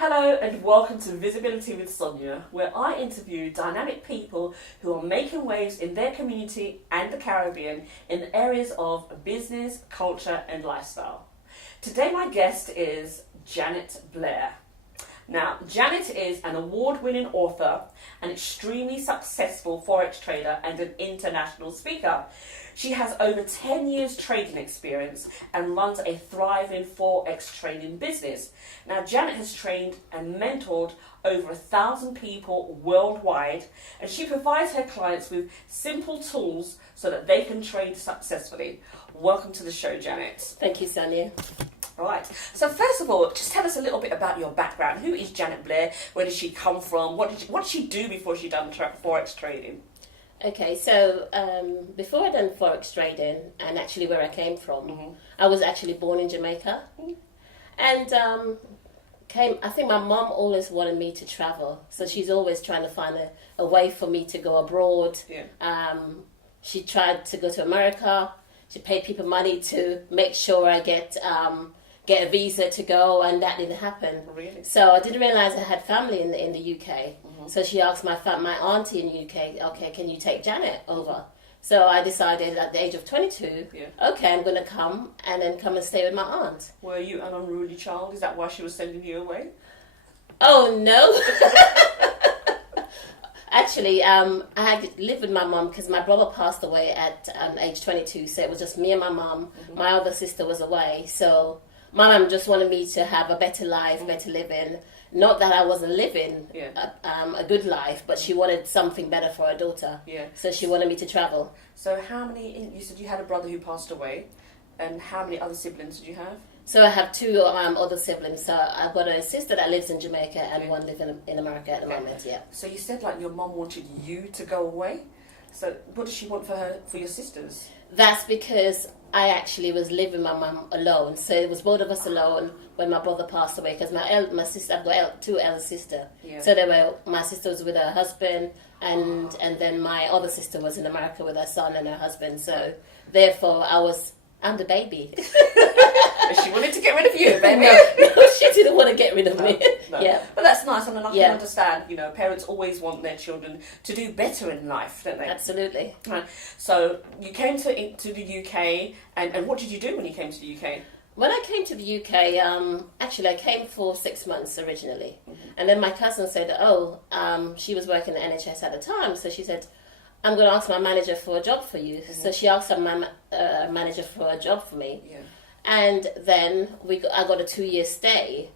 Hello and welcome to Visibility with Sonia, where I interview dynamic people who are making waves in their community and the Caribbean in the areas of business, culture and lifestyle. Today my guest is Janet Blair. Now, Janet is an award-winning author, an extremely successful Forex trader and an international speaker. She has over 10 years trading experience and runs a thriving Forex trading business. Now, Janet has trained and mentored over 1,000 people worldwide, and she provides her clients with simple tools so that they can trade successfully. Welcome to the show, Janet. Thank you, Sonia. All right. So first of all, just tell us a little bit about your background. Who is Janet Blair? Where did she come from? What did she do before she done Forex trading? Okay, so before I done Forex trading, and actually where I came from, I was actually born in Jamaica. And I think my mom always wanted me to travel. So she's always trying to find a way for me to go abroad. Yeah. She tried to go to America. She paid people money to make sure I get a visa to go, and that didn't happen. Really? So I didn't realize I had family in the UK. So she asked my auntie in the UK, okay, can you take Janet over? So I decided at the age of 22, okay, I'm going to come and stay with my aunt. Were you an unruly child? Is that why she was sending you away? Oh, no. Actually, I had lived with my mum because my brother passed away at age 22, so it was just me and my mum. My other sister was away, so my mum just wanted me to have a better life, better living. Not that I wasn't living a good life, but she wanted something better for her daughter. Yeah. So she wanted me to travel. So you said you had a brother who passed away, and how many other siblings did you have? So I have two other siblings. So I've got a sister that lives in Jamaica and one living in America at the moment, yeah. So you said like your mum wanted you to go away. So what does she want for your sisters? That's because I actually was living with my mum alone. So it was both of us alone when my brother passed away. Because my sister, I've got two elder sisters. Yeah. So my sister was with her husband, and then my other sister was in America with her son and her husband. So therefore, I'm the baby. She wanted to get rid of you, baby. No, she didn't want to get rid of me. No. Yeah, but that's nice, and I can understand. You know, parents always want their children to do better in life, don't they? Absolutely. Right. So you came to the UK, and what did you do when you came to the UK? When I came to the UK, actually I came for 6 months originally, and then my cousin said, she was working at NHS at the time, so she said, I'm going to ask my manager for a job for you. So she asked my manager for a job for me. Yeah. And then I got a 2-year stay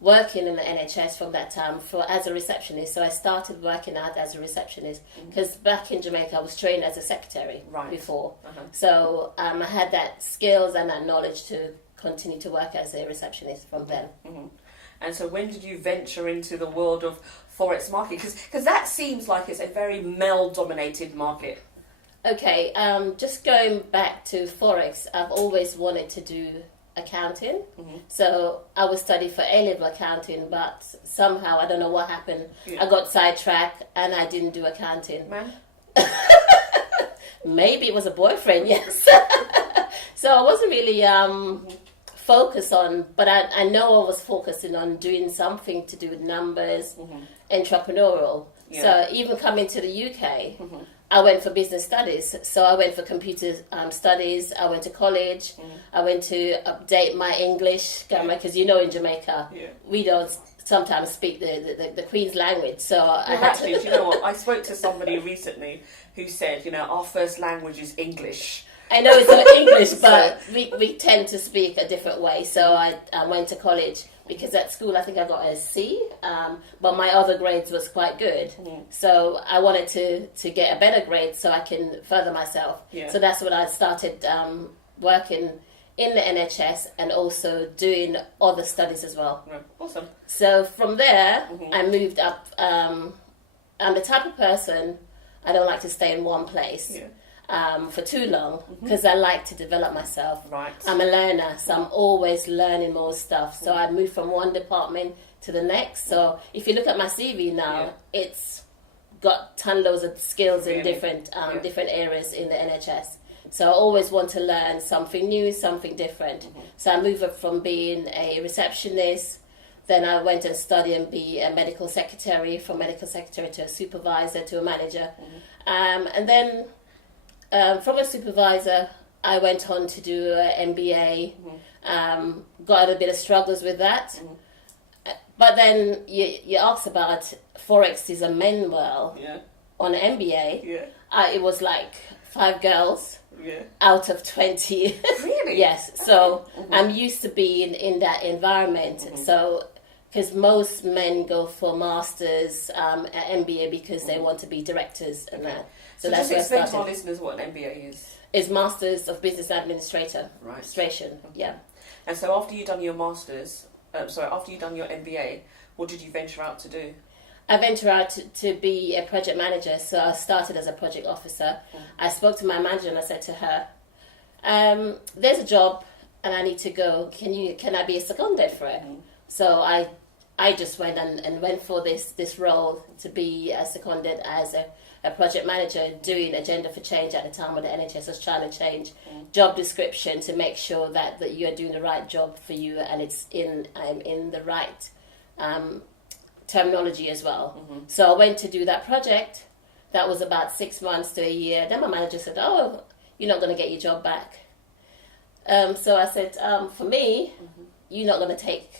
working in the NHS from that time as a receptionist. So I started working out as a receptionist because back in Jamaica I was trained as a secretary before. So I had that skills and that knowledge to continue to work as a receptionist from then. And so when did you venture into the world of Forex market? Because that seems like it's a very male-dominated market. Okay, just going back to Forex, I've always wanted to do accounting. So I was studying for A-level accounting, but somehow, I don't know what happened, I got sidetracked and I didn't do accounting. Man? Maybe it was a boyfriend, yes. So I wasn't really focused on, but I know I was focusing on doing something to do with numbers, entrepreneurial. Yeah. So even coming to the UK, I went for business studies. So I went for computer studies. I went to college. I went to update my English grammar because in Jamaica we don't sometimes speak the Queen's language. So I had actually, do you know what? I spoke to somebody recently who said, our first language is English. I know it's not English, but we tend to speak a different way. So I went to college because at school I think I got a C, but my other grades was quite good. So I wanted to get a better grade so I can further myself. Yeah. So that's when I started working in the NHS and also doing other studies as well. Yeah. Awesome. So from there, I moved up. I'm the type of person, I don't like to stay in one place for too long because I like to develop myself. Right. I'm a learner, so I'm always learning more stuff. So I moved from one department to the next. So if you look at my CV now, it's got loads of skills in different areas in the NHS. So I always want to learn something new, something different. So I moved up from being a receptionist, then I went and studied and be a medical secretary, from medical secretary to a supervisor to a manager. And then from a supervisor, I went on to do an MBA, got a bit of struggles with that. But then you asked about Forex is a men world on an MBA. Yeah. It was like 5 girls out of 20. Really? Yes. So I'm used to being in that environment. So, because most men go for masters at MBA because they want to be directors and that. So that's just explain to our listeners what an MBA is. It's Masters of Business Administration. Yeah. And so after you've done your masters, after you've done your MBA, what did you venture out to do? I ventured out to be a project manager, so I started as a project officer. I spoke to my manager and I said to her, there's a job and I need to go. Can I be seconded for it? So I just went and went for this role to be seconded as a project manager, doing Agenda for Change at the time when the NHS was trying to change job description to make sure that you are doing the right job for you and it's in the right terminology as well. So I went to do that project. That was about 6 months to a year. Then my manager said, "Oh, you're not going to get your job back." So I said, "For me, you're not going to take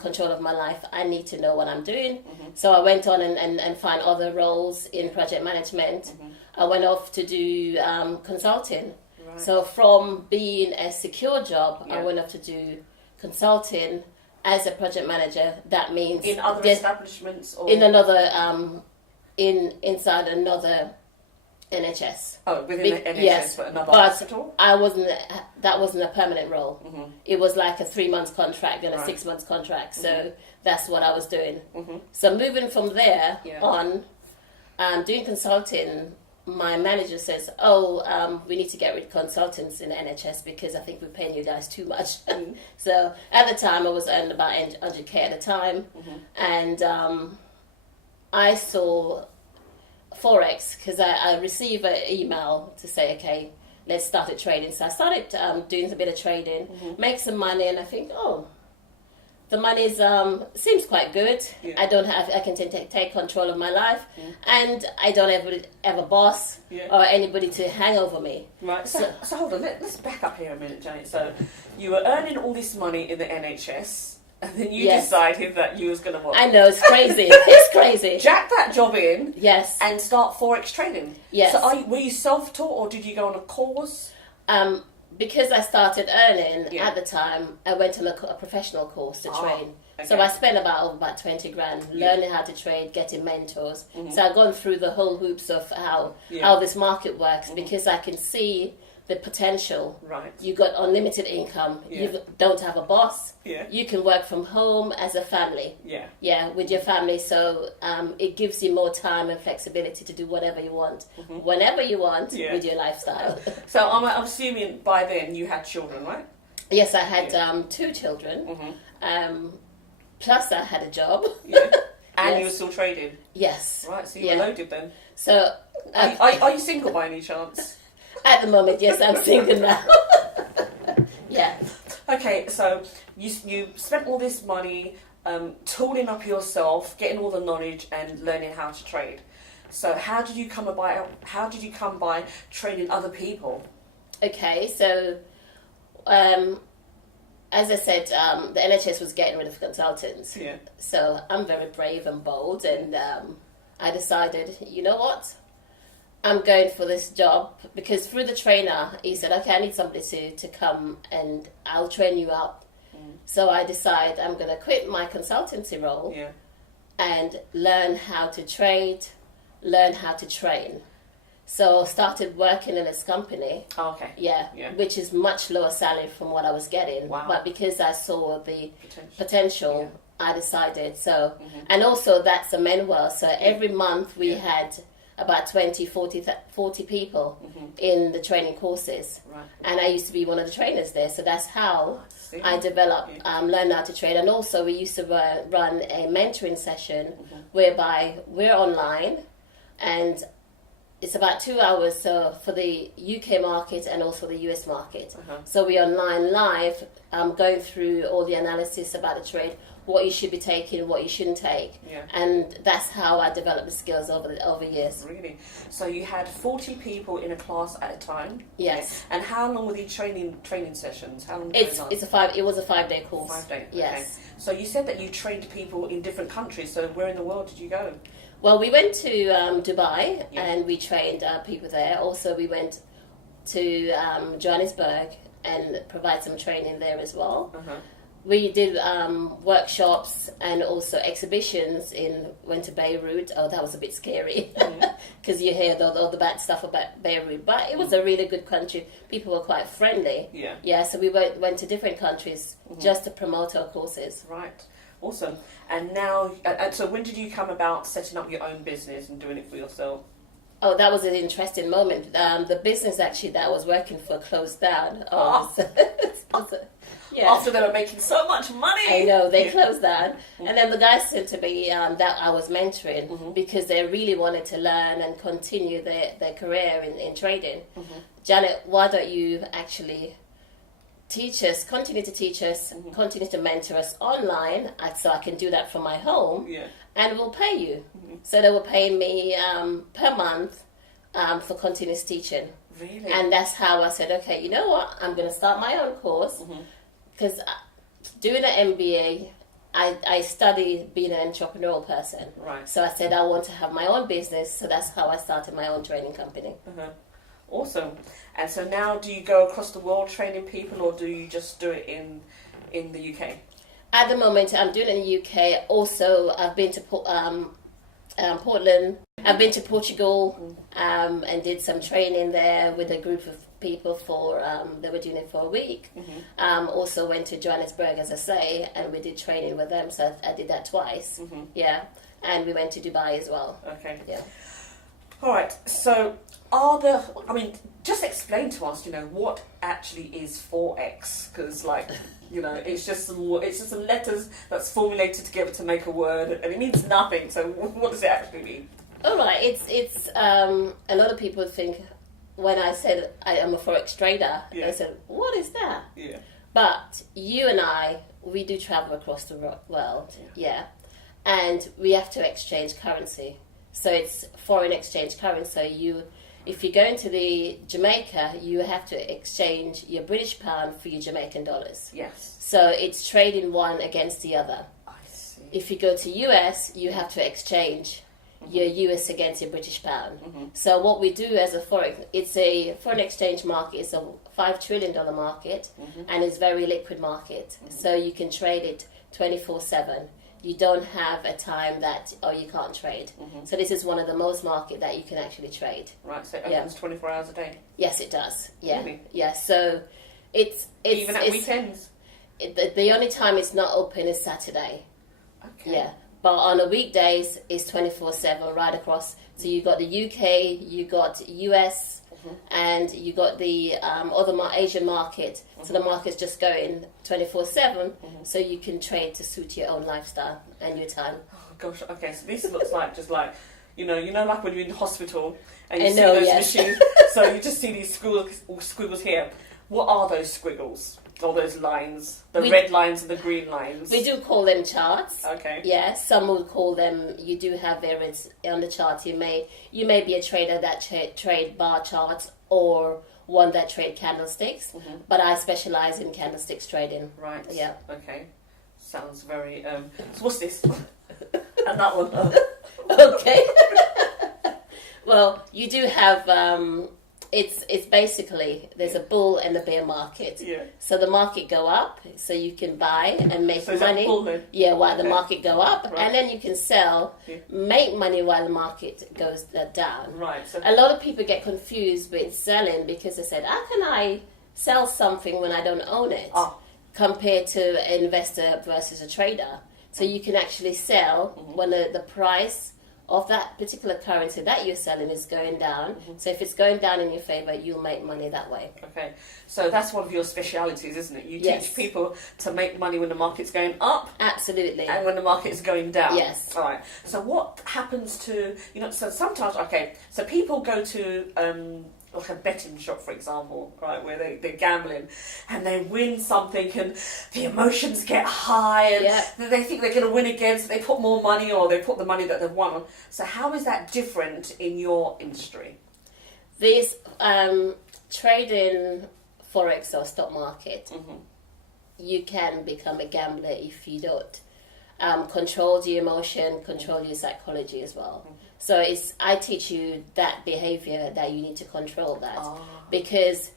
control of my life. I need to know what I'm doing." So I went on and find other roles in project management. I went off to do consulting. Right. So from being a secure job, I went off to do consulting as a project manager. That means in other establishments or in another inside another NHS. Oh, within the NHS, yes, but another but hospital? That wasn't a permanent role. It was like a 3 month contract and a 6 month contract. So that's what I was doing. So moving from there on, doing consulting, my manager says, we need to get rid of consultants in the NHS because I think we're paying you guys too much. So at the time, I was earning about 100k at the time. And I saw Forex because I received an email to say, okay, let's start a trading. So I started doing a bit of trading, make some money, and I think, the money seems quite good. I can take control of my life, and I don't have a boss or anybody to hang over me. Right. So hold on, let's back up here a minute, Janet. So you were earning all this money in the NHS. And then you decided that you was going to what? I know, it's crazy. It's crazy. Jack that job in. Yes. And start Forex trading. Yes. So were you self-taught or did you go on a course? Because I started earning at the time, I went on a professional course to train. Okay. So I spent about 20 grand learning how to trade, getting mentors. So I've gone through the whole hoops of how this market works because I can see the potential. Right. You got unlimited income. You don't have a boss. Yeah. You can work from home as a family. Yeah. Yeah, with your family. So it gives you more time and flexibility to do whatever you want, whenever you want, with your lifestyle. So I'm assuming by then you had children, right? Yes, I had 2 children. Plus I had a job. And you were still trading. Yes. Right. So you were loaded then. So are you single by any chance? At the moment, yes, I'm single now. Yeah. Okay, so you spent all this money tooling up yourself, getting all the knowledge and learning how to trade. So how did you come by training other people? Okay, so as I said, the NHS was getting rid of consultants. Yeah. So I'm very brave and bold, and I decided, you know what? I'm going for this job because through the trainer, he said, okay, I need somebody to come and I'll train you up. So I decide I'm going to quit my consultancy role and learn how to trade, learn how to train. So started working in this company. Oh, okay. Yeah, which is much lower salary from what I was getting. Wow. But because I saw the potential, I decided. So, and also that's a men world. So every month we had about 20, 40 people in the training courses. Right. And I used to be one of the trainers there. So that's how I developed, learned how to trade. And also we used to run a mentoring session whereby we're online and it's about 2 hours for the UK market and also the US market. So we're online live, going through all the analysis about the trade, what you should be taking, what you shouldn't take. And that's how I developed the skills over years. Really? So you had 40 people in a class at a time? Yes. Okay. And how long were the training sessions? How long it was a 5-day course. 5 days. Yes. Okay. So you said that you trained people in different countries. So where in the world did you go? Well, we went to Dubai and we trained people there. Also, we went to Johannesburg and provide some training there as well. We did workshops and also exhibitions went to Beirut. Oh, that was a bit scary because you hear all the bad stuff about Beirut. But it was a really good country. People were quite friendly. Yeah, so we went to different countries just to promote our courses. Right. Awesome. And now, so when did you come about setting up your own business and doing it for yourself? Oh, that was an interesting moment. The business actually that I was working for closed down. After they were making so much money. I know, they closed down. And then the guys said to me that I was mentoring because they really wanted to learn and continue their career in trading. Janet, why don't you actually continue to teach us, continue to mentor us online, so I can do that from my home, and we'll pay you. So they were paying me per month for continuous teaching. Really? And that's how I said, okay, you know what, I'm going to start my own course, because doing an MBA, I studied being an entrepreneurial person. Right. So I said I want to have my own business, so that's how I started my own training company. Awesome. And so now do you go across the world training people, or do you just do it in the UK? At the moment, I'm doing it in the UK. Also, I've been to Portland. I've been to Portugal and did some training there with a group of people they were doing it for a week. Also went to Johannesburg, as I say, and we did training with them. So I did that twice. Yeah. And we went to Dubai as well. Okay. Yeah. All right. So just explain to us, what actually is Forex, because it's just some letters that's formulated together to make a word, and it means nothing. So what does it actually mean? All right, it's a lot of people think when I said I am a Forex trader, they said, what is that? Yeah. But you and we do travel across the world, and we have to exchange currency. So it's foreign exchange currency. So if you go into the Jamaica, you have to exchange your British pound for your Jamaican dollars. Yes. So it's trading one against the other. I see. If you go to US, you have to exchange your US against your British pound. So what we do as a forex, it's a foreign exchange market. It's a $5 trillion market, and it's a very liquid market. So you can trade it 24/7. You don't have a time that you can't trade. So this is one of the most market that you can actually trade. Right. So it opens 24 hours a day. Yes, it does. Yeah. Really? Yeah. So it's even at weekends. The only time it's not open is Saturday. Okay. Yeah. But on the weekdays, it's 24/7 right across. So you got the UK, you got US, and you got the other Asian market. So the market's just going 24/7, so you can trade to suit your own lifestyle and your time. Oh gosh. Okay. So this looks like just like like when you're in the hospital and you see know, those yes. machines. So you just see these squiggles here. What are those squiggles? Or those lines, the red lines and the green lines? We do call them charts. Okay. Yeah, some would call them. You do have variants on the chart. You may be a trader that trade bar charts or one that trade candlesticks. But I specialize in candlesticks trading. Right. Yeah. Okay. Sounds very. So what's this? And that one. Okay. Well, you do have it's basically there's a bull and a bear market. Yeah. So the market go up, so you can buy and make So is money. that bull then? Yeah, while the market go up, Right. and then you can sell, make money while the market goes down. Right. So A lot of people get confused with selling because they said, "How can I sell something when I don't own it?" Compared to an investor versus a trader. So you can actually sell when the price of that particular currency that you're selling is going down. So if it's going down in your favor, you'll make money that way. Okay, so that's one of your specialities, isn't it? You Yes. teach people to make money when the market's going up Absolutely. and when the market's going down. Yes. All right. So what happens to, so sometimes, okay, so people go to like a betting shop, for example, right, where they're gambling and they win something and the emotions get high and they think they're going to win again, so they put more money or they put the money that they've won on. So how is that different in your industry? This trading Forex or stock market, you can become a gambler if you don't control your emotion, control your psychology as well. So I teach you that behavior that you need to control that because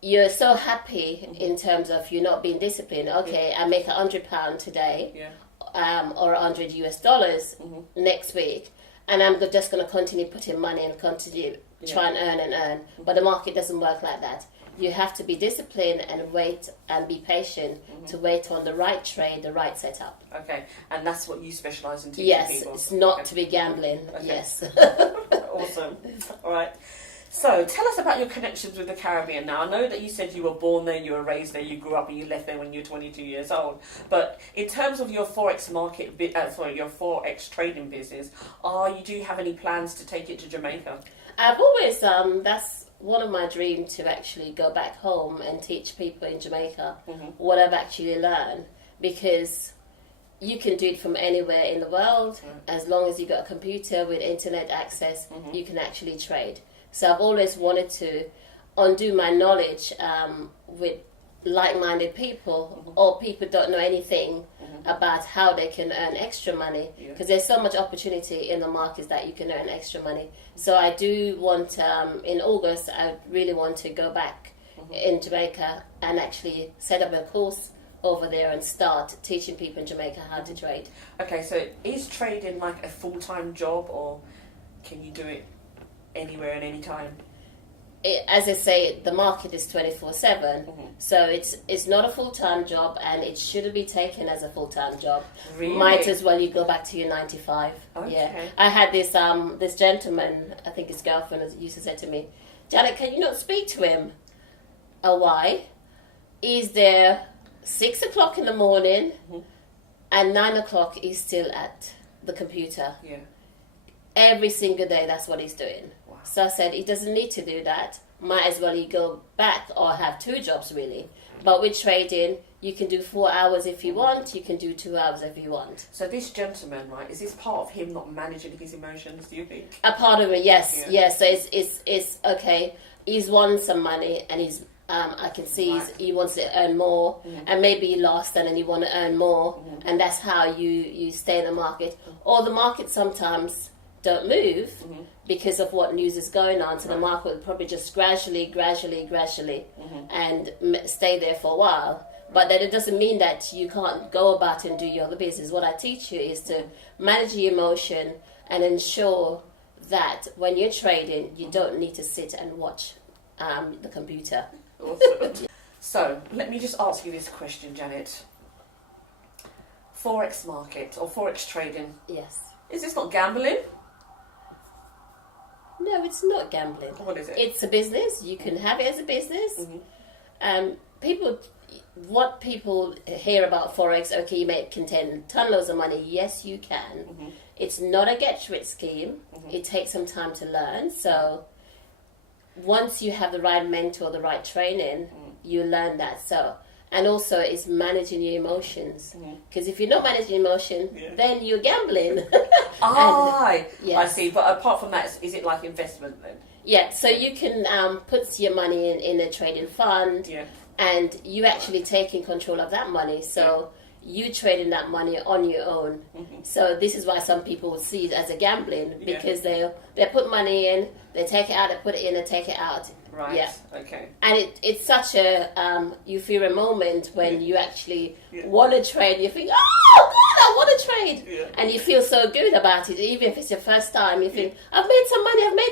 you're so happy in terms of you not being disciplined. Okay, I make £100 today, or $100 next week, and I'm just going to continue putting money and continue try and earn. But the market doesn't work like that. You have to be disciplined and wait and be patient to wait on the right trade, the right setup. Okay, and that's what you specialise in teaching people? Yes, it's not to be gambling. Okay. Yes. Awesome. All right. So tell us about your connections with the Caribbean. Now, I know that you said you were born there, you were raised there, you grew up and you left there when you were 22 years old. But in terms of your Forex market, your Forex trading business, do you have any plans to take it to Jamaica? I've always, that's one of my dreams, to actually go back home and teach people in Jamaica what I've actually learned, because you can do it from anywhere in the world. As long as you've got a computer with internet access, you can actually trade. So I've always wanted to undo my knowledge with like-minded people or people don't know anything about how they can earn extra money, because there's so much opportunity in the markets that you can earn extra money. So I do want, in August, I really want to go back in Jamaica and actually set up a course over there and start teaching people in Jamaica how to trade. Okay, so is trading like a full-time job, or can you do it anywhere and any time? As I say, the market is 24/7, so it's not a full-time job, and it shouldn't be taken as a full-time job. Really? Might as well you go back to your 9 to 5. Okay. Yeah, I had this gentleman, I think his girlfriend used to say to me, "Janet, can you not speak to him?" Oh, why? He's there 6 o'clock in the morning, and 9 o'clock he's still at the computer. Yeah. Every single day, that's what he's doing. Wow. So I said, he doesn't need to do that. Might as well you go back or have 2 jobs, really. But with trading, you can do 4 hours if you want. You can do 2 hours if you want. So this gentleman, right, is this part of him not managing his emotions, do you think? A part of it, yes. Yes, so it's okay. He's won some money, and he's I can see he wants to earn more, and maybe he lost and then you want to earn more, and that's how you stay in the market. Or the market sometimes don't move because of what news is going on, so the market will probably just gradually and stay there for a while. But then it doesn't mean that you can't go about and do your other business. What I teach you is to manage your emotion and ensure that when you're trading, you don't need to sit and watch the computer. Awesome. So, let me just ask you this question, Janet. Forex market or Forex trading, Yes. is this not gambling? No, it's not gambling. What is it? It's a business. You can have it as a business. What people hear about Forex, okay, you may contain ton-loads of money. Yes, you can. It's not a get-rich scheme. It takes some time to learn. So once you have the right mentor, the right training, you learn that. So, and also it's managing your emotions. Because if you're not managing emotion, then you're gambling. I Yes. see. But apart from that, is it like investment then? Yeah, so you can put your money in a trading fund, and you actually taking control of that money. So you trading that money on your own. So this is why some people would see it as a gambling, because they put money in, they take it out, they put it in, they take it out. Right. Yeah. Okay. And it's such a euphoric moment when you actually want to trade. You think, oh God, I want to trade, and you feel so good about it. Even if it's your first time, you think, I've made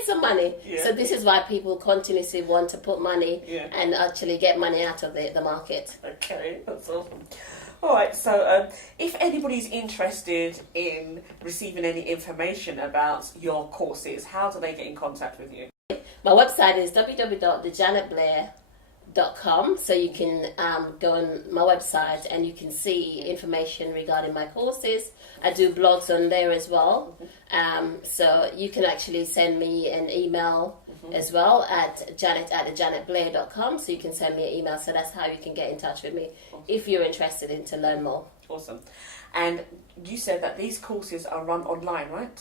some money. So this is why people continuously want to put money and actually get money out of the market. Okay, that's awesome. All right, so if anybody's interested in receiving any information about your courses, how do they get in contact with you? My website is www.janetblair.com, so you can go on my website and you can see information regarding my courses. I do blogs on there as well, so you can actually send me an email as well at janet@janetblair.com, so you can send me an email. So that's how you can get in touch with me if you're interested in to learn more. Awesome. And you said that these courses are run online, right?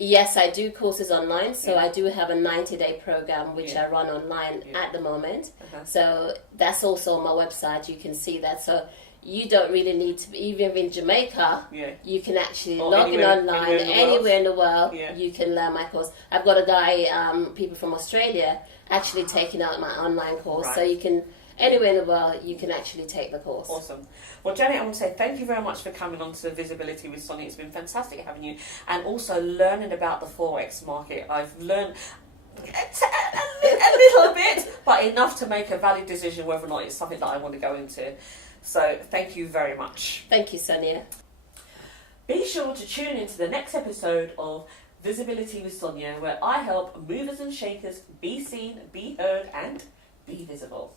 Yes, I do courses online, so I do have a 90-day program which I run online at the moment. So that's also on my website, you can see that. So you don't really need to, even in Jamaica, you can actually log in online anywhere in the world, you can learn my course. I've got a guy, people from Australia, actually taking out my online course, so you can, anywhere in the world, you can actually take the course. Awesome. Well, Janet, I want to say thank you very much for coming on to Visibility with Sonia. It's been fantastic having you, and also learning about the Forex market. I've learned a little bit, but enough to make a valid decision whether or not it's something that I want to go into. So thank you very much. Thank you, Sonia. Be sure to tune into the next episode of Visibility with Sonia, where I help movers and shakers be seen, be heard, and be visible.